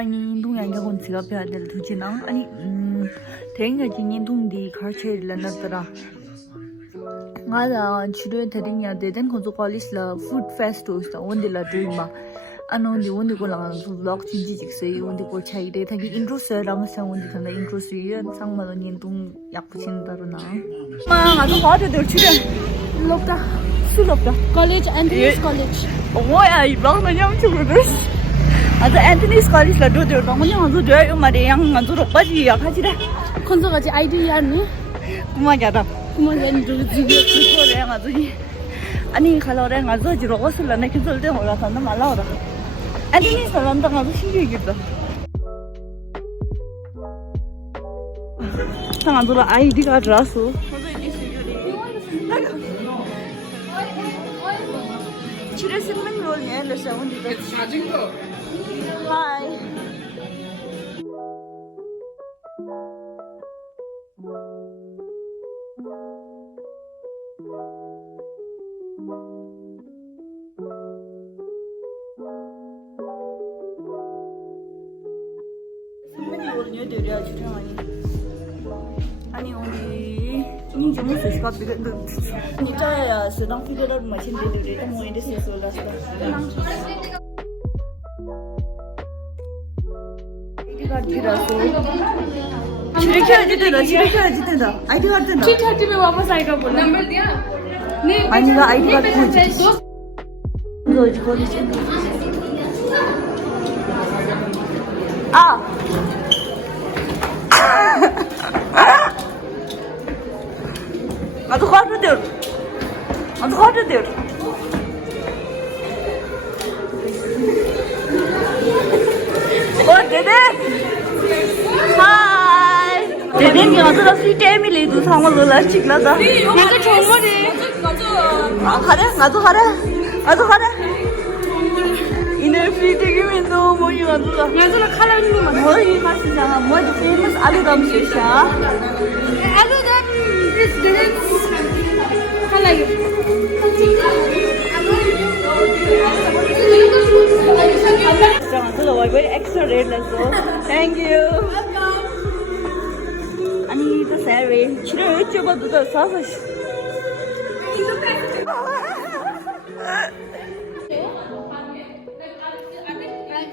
많이 동양이 혼자가 배야 될 두지나 아니 대행가 진인 동디 가르쳐를 났더라 맞아 주로 대행이야 대된 건조 콜리스라 푸드 페스토스다 온딜라 드마 아노디 온디 콜랑 블록 진지직세 온디 콜 차이데 타기 인트로스 라마상 온디 탄다 인트로스 이런 상마도 년동 약부친다로나 마 아주 화제들 출연 럽다 술럽다 College, Anthony's College. 뭐야 이 방은 양쪽으로 아주 앤토니스 콜리스라 도저 방은 양도 돼 말이 양 안으로 빠지 약하지라 건서가지 아이디어니? 그만이다 그만 두지. 그거래 가지고 아니 칼로래 가지고 저러고슬라 내 그절대 올라서는 말라오라 앤토니스 런다 가서 신기하겠다 상안으로 아이디가 들어왔어 치레스는 rolnya ada sound di It's charging though. Hi. Sebenarnya rolnya dari aja 아니 우리 이 좀 무슨 시각 비근도 진짜야 수당 피드를 마신데들이 뭐 이래서 올랐어 아이디가 들어서 지르켜야지 된다 아이디가 된다 3:30 में वापस आएगा बोला number दिया नहीं 아니가 아이디가 보지 너 이제 거기 아 아주 화르들 데데 하이 데데니 아주 free time 레도 상월라 찍라다 내가 정말이 아 가래 나도 가래 이날 free time면 너무 좋아한다 내가 칼라니 막 뭐이 맛이잖아 뭐 famous 알루담 쉐샤 알루담 this 칼라이 Hello, I'm very extra red so. Thank you. 아니, 그 살이 치료 여쭤봐도 더 사서.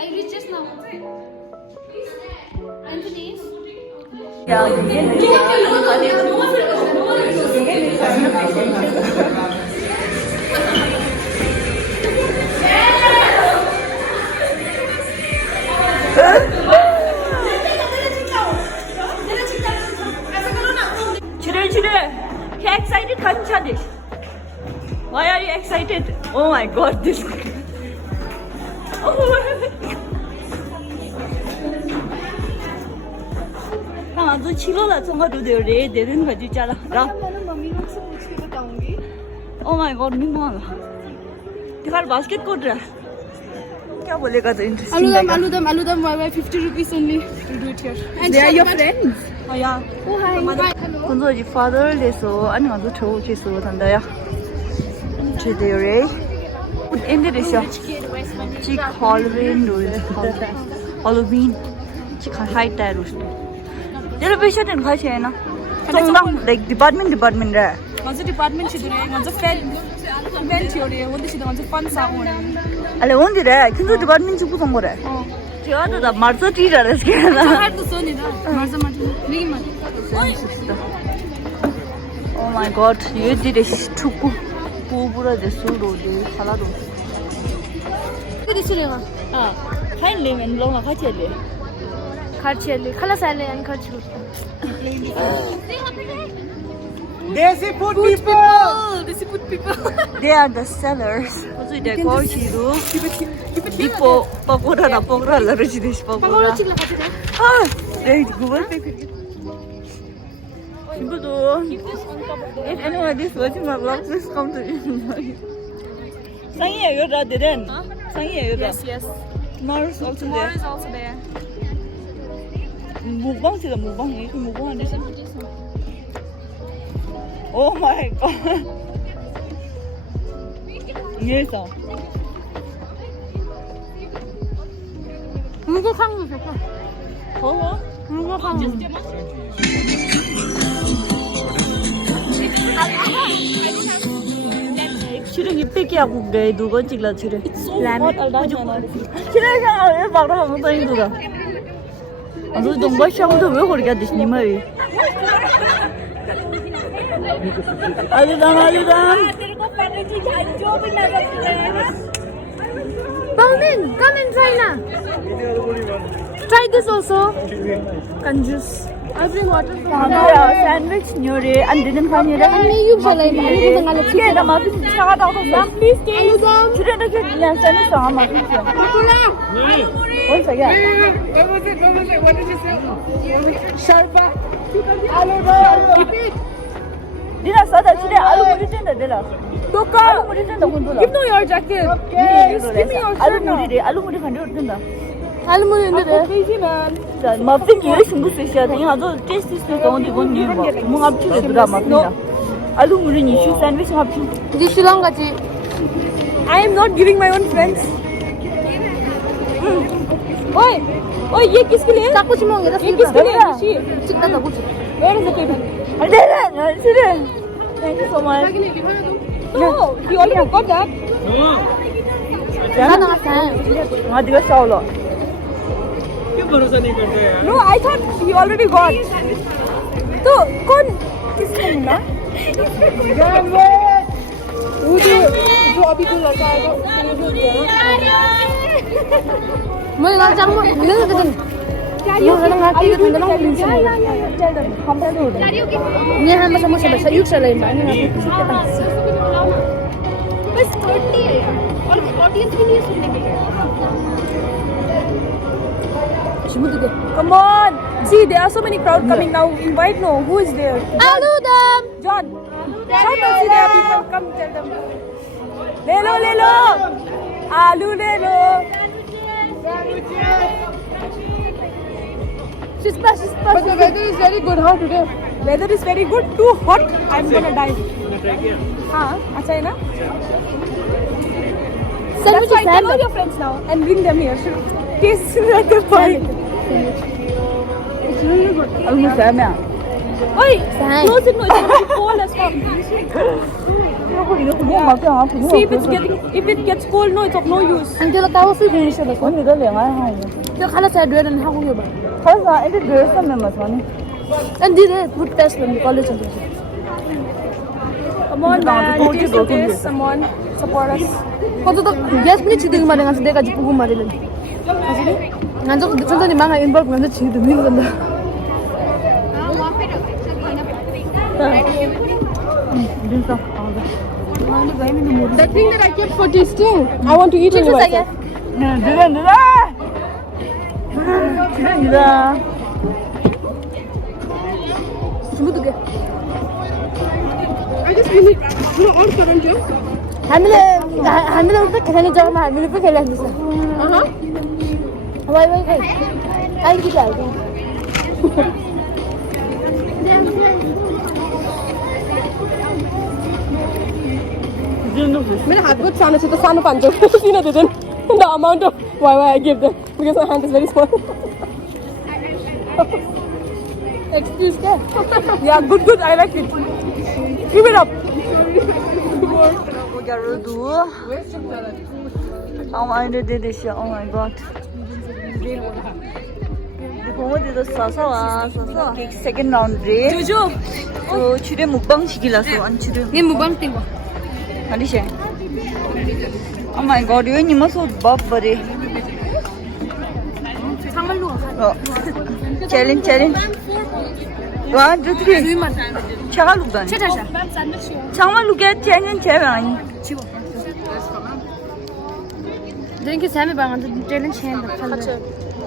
I reached just now. Anthony's. 야, He excited kanchadish. Why are you excited? Oh my god, this. हाँ तो चिलो ला चंगा तो दे रे दे दिन भजी चला रा मैंने मम्मी लोग से पूछ के बताऊंगी Oh my god, नहीं मांगा दिखार बास्केट कोट रहा क्या बोलेगा तो interesting Aludam, why 50 rupees only to do it here. And They are your friends? Oh yeah. Oh hi. Hello. 건조 이 father 돼서 아니 아주 좋은 케이스로 단다야. 제대로래. 인데리셔. 지 할로윈 로이스. 할로윈. 지 하이타 로스. 제가 베셔든 같이 해나. 정당 like department 먼저 디파트먼트 시드래. 먼저 팬 티어리. 원데 시드 먼저 펀 사고네. 알레 온디래. 근데 department 부선 거래. 제가 다 마르서 티라레스 게나. 할도 소니다. 맞아. 리기 맞아. Oh my god, ये दिरे ठुकु पूरा जसो रोडे खाला दो 그래 치레가. 아 खाइन ले मेन लोग खाचे ले 카치엘리 칼라살레 안 카치로. Desi food people. they are the sellers 무슨 내 거시로 이뻐 빠고라나 빠고라라 지데시 빠고라 파고로 칠라 같이 가. 아 네 그거 친구도 if anyone is watching my vlog please come to 상이야 여자 didn't 상이야 여자 Yes. tomorrow is also Tomorrow there is also there. mukbang sila mukbang itu mukbang ada oh my god yes 이거 칸도 좋다. 더워? 누가 칸? Children you pick up gay do go chik la children. Children sang bạc đó không tay được à? Rồi đồng bát sang thôi với hồi cái gì nhỉ mày? Ajudan. Balvin, come and try na. Try this also. And juice. I drink water from Sandwich nyore, and didn't find it. And me you shall I Get a muffin, chart out of them. Please, children, I get sandwich on my once again. What was it? What did you say? Sharpa. Did I say that today? I don't put it in the dinner. Doka, Put it in the window. give me your jacket. Give me your shirt now. I don't put it in the dinner. Almu yende crazy man. Muffin, you listen to this. I think I'll taste this to only one year. Mung to the drama. I don't really need you sandwich up to. This long gaji. I am not giving my own friends. Oi, ये किसके लिए? सब कुछ मांगे ये किसके लिए? Chicken का कुछ. Where is the table? I didn't. Thank you so much. No, you already got that. ना ना है. आज का चावल. क्यों भरोसा नहीं करते यार? No, I thought he already got. तो कौन किसने मिला? वो जो अभी तो लड़का आएगा उसको मैं ना चाहूँ मिले तो दिन ये वाला ना कि ये ना मिल जाए हम तो ये हम समोसा बस यूज़ कर लेंगे ना बस 30 है और ऑडियंस भी नहीं सुनने के लिए come on see there are so many crowd coming now invite no who is there Aludam John shout out see there are people come tell them le lo alu le lo she's but the weather is very good how today weather is very good too hot I'm gonna die हाँ अच्छा है ना that's why tell all your friends now and bring them here taste like a pie it's really good I'm not saying. oi close it no it's going to be cold as fuck see if it gets cold no it's of no use until the tao food finish the When you go there, I have. the color side red and how you buy How's that? It is very similar, Sonny. and did it food test when college come on man taste this someone support us kau tu gas punya cerita gimana dengan sedekah jipu gumar dia lagi asli nganjuk contoh ni mana involve nganjuk cerita ni benda that thing that I kept for tasting I want to eat it myself semua tu ke I just really और करन जो हामीले उता खेल्ने जग्गामा हामीले पो खेलेको छ वाइ खै काई कि हाल्छ मेरो हात बहुत सानो छ त सानो पान्छ किन दिदैन the amount of why I give them because my hand is very small excuse me yeah good I like it give it up Oh my god. Oh my god. Second round re. Jojo. So chire mukbang 시키라서 안 chire. 얘 무방 띵거. 아니시. Oh my god. 왜 니마서 밥버리. 상말로 가. Challenge. 1, 2, 3. 차가 룩다니. 차차차. 장만 룩에 쟤는 제가 아니. 지워. 드링크 샘이 방한테 챌린지 해야 돼.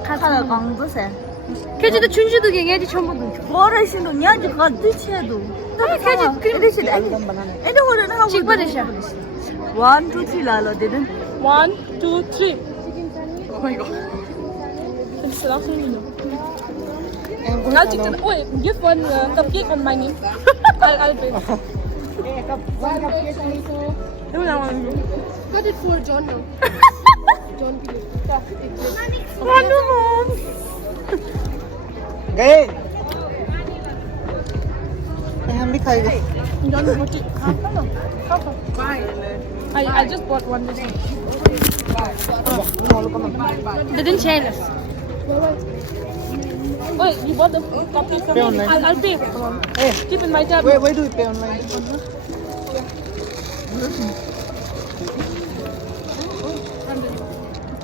하나 강도세. 걔지도 춘주도 얘기하지 전부도. 뭐라 신도 냐지 가듯이도. 걔지 그래듯이 애들 오늘 하고. 찍버리셔. 1, 2, 3 라로 되든. 1, 2, 3. Oh my god. It's the last one. I'll take wait, give one cupcake on my name. I'll pay. One cupcake also. Do that one. Got it for John now. John, please. Wonderful. I just bought one this one. They didn't change us. Wait, you bought the cupcake from me? I'll pay. Hey, Keep in my tab. where do we pay online?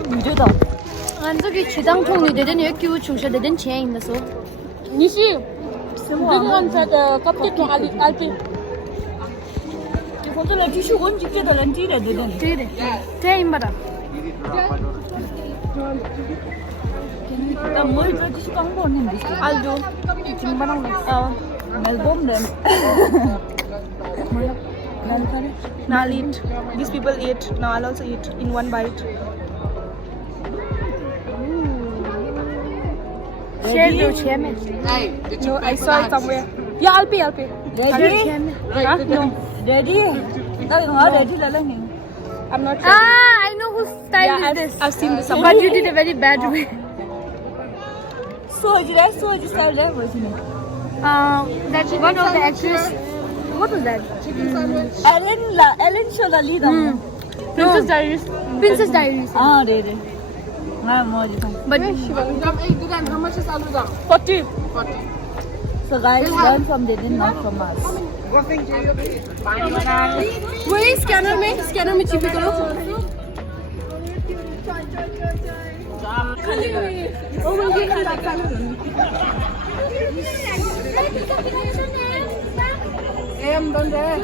문제다. 안 저기 기장통이 되더니 여기 우충셔 되던 체인 나서. Nishi, bring one for the cupcake. I'll pay. 이거 또 티슈 건 직접 렌티래 되더니. 그래. 체인 받아. 나뭘 저 티슈 광고 했는데. I'll do. Timbarang. 앨범 된. Now I'll eat. These people eat. Now I'll also eat in one bite. 쉐도 체면. No, I saw it somewhere. Yeah, I'll pay. 레디? Huh? No, 레디? 나 이거 레디 랄라니. I'm not sure. Ah, I know whose style Yeah, is this. I've seen this somewhere. But you did a very bad way. 소지래 소지 스타일래 뭐지네. That's one of the actress. What was that? 엘렌 쇼라 리더. Princess Diaries. Princess Diaries. 아, 네네. 나 뭐지? But How much is aloo 40. So guys, learn from they didn't not from us. Wait, scanner में चिपी करो. Oh my God. Hey, I'm done there.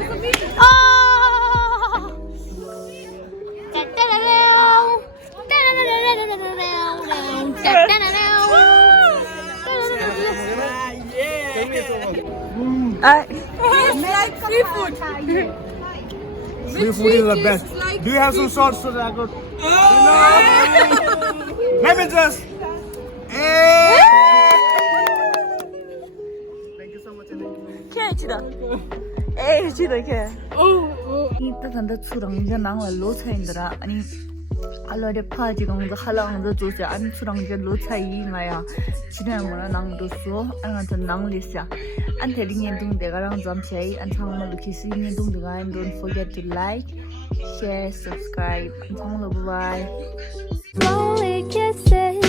It's like seafood. Seafood is the best. Do you have some sauce so that I could? Lemon zest. Thank you so much. 캐치다. 에이, 지다 캐. 이따 단다 추랑자 나와 로차인더라. 아니 알라데 파지롱도 할랑도 조세 안 추랑자 로차이마야. 지난 뭐라 낭도소 안한테 낭리샤. 안 대링엔 동 내가랑 잠시에 안 상마 루키스인 동 내가 and don't forget to like, share, subscribe. 안 상마 bye. Lonely kisses.